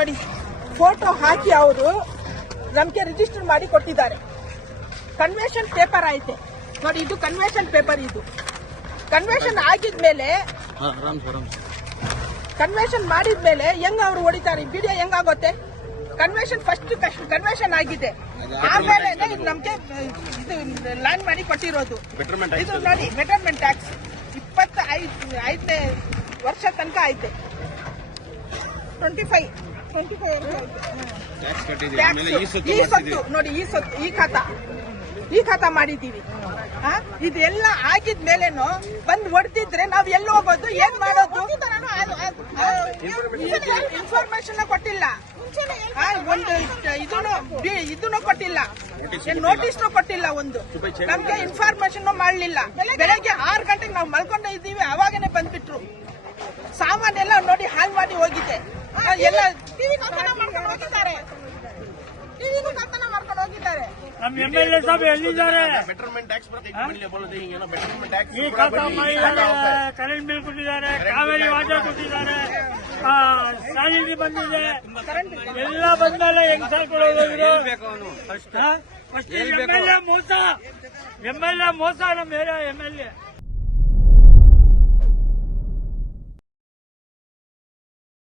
ನೋಡಿ ಫೋಟೋ ಹಾಕಿ ಅವರು ನಮಗೆ ರಿಜಿಸ್ಟರ್ ಮಾಡಿ ಕೊಟ್ಟಿದ್ದಾರೆ. ಕನ್ವೆನ್ಷನ್ ಪೇಪರ್ ಐತೆ. ನೋಡಿ ಇದು ಕನ್ವೆನ್ಷನ್ ಪೇಪರ್ ಇದು. ಕನ್ವೆನ್ಷನ್ ಆಗಿದ್ಮೇಲೆ ಕನ್ವೆನ್ಷನ್ ಮಾಡಿದ್ಮೇಲೆ ಹೆಂಗ್ ಅವ್ರು ಹೊಡಿತಾರೆ? ವಿಡಿಯೋ ಹೆಂಗಾಗುತ್ತೆ ಕನ್ವೆನ್ಷನ್ ಫಸ್ಟ್ ಕನ್ವೆನ್ಷನ್ ಆಗಿದೆ. ಆಮೇಲೆ ಇದು ನಮ್ಗೆ ಇದು ಲ್ಯಾಂಡ್ ಮಾಡಿ ಕೊಟ್ಟಿರೋದು. ಇದು ನೋಡಿ ಬೆಟರ್ಮೆಂಟ್ ಟ್ಯಾಕ್ಸ್ ಇಪ್ಪತ್ತ ಐದು ಐದನೇ ವರ್ಷ ತನಕ ಐತೆ. ಟ್ವೆಂಟಿ ಫೈವ್ ಟ್ವೆಂಟಿ ಫೈವ್ ಈ ಸತ್ತು ನೋಡಿ ಈ ಸೊತ್ತು ಈ ಖಾತಾ. ಈ ಖಾತಾ ಮಾಡಿದ್ದೀವಿ? ಇದೆಲ್ಲ ಆಗಿದ್ಮೇಲೆ ಬಂದ್ ಹೊಡೆದಿದ್ರೆ ನಾವ್ ಎಲ್ಲ ಹೋಗೋದು? ಏನ್ ಮಾಡೋದು? ಇನ್ಫಾರ್ಮೇಶನ್ ಕೊಟ್ಟಿಲ್ಲ. ಒಂದು ಇದನ್ನು ಕೊಟ್ಟಿಲ್ಲ. ನೋಟಿಸ್ನು ಕೊಟ್ಟಿಲ್ಲ. ಒಂದು. ನಮ್ಗೆ ಇನ್ಫಾರ್ಮೇಶನ್ ಮಾಡ್ಲಿಲ್ಲ. ಬೆಳಗ್ಗೆ ಆರು ಗಂಟೆಗೆ ನಾವು ಮಲ್ಕೊಂಡ ಇದ್ದೀವಿ ಅವಾಗನೇ ಬಂದ್ಬಿಟ್ರು. ಸಾಮಾನೆಲ್ಲ ನೋಡಿ ಹಾಳು ಮಾಡಿ ಹೋಗಿದೆ ನಮ್ಮ ಎಂ ಎಲ್ ಎ ಸಾಹೇಬ್ ಎಲ್ಲಿದ್ದಾರೆ? ಬೆಟರ್ಮೆಂಟ್ ಟ್ಯಾಕ್ಸ್ ಹಿಂಗೇನೋ ಬೆಟರ್ಮೆಂಟ್ ಟ್ಯಾಕ್ಸ್ ಈ ಖಾತಾ ಮಾಡಿದ್ದಾರೆ ಕರೆಂಟ್ ಬಿಲ್ ಕೊಟ್ಟಿದ್ದಾರೆ ಕಾವೇರಿ ವಾಟರ್ ಕೊಟ್ಟಿದ್ದಾರೆ. ಆ, ಸಾಲಿಗೆ ಬಂದಿದೆ. ಎಲ್ಲ ಬಂದಲ್ಲ ಹೆಂಗ್ ಸಾಕೊಳ್ಳೋದು ಫಸ್ಟ್ ಎಂ ಎಲ್ ಎ ಮೋಸ. ಎಂ ಎಲ್ ಎ ಮೋಸ ನಮ್ಮ ಏರಿಯಾ ಎಂ ಎಲ್ ಎ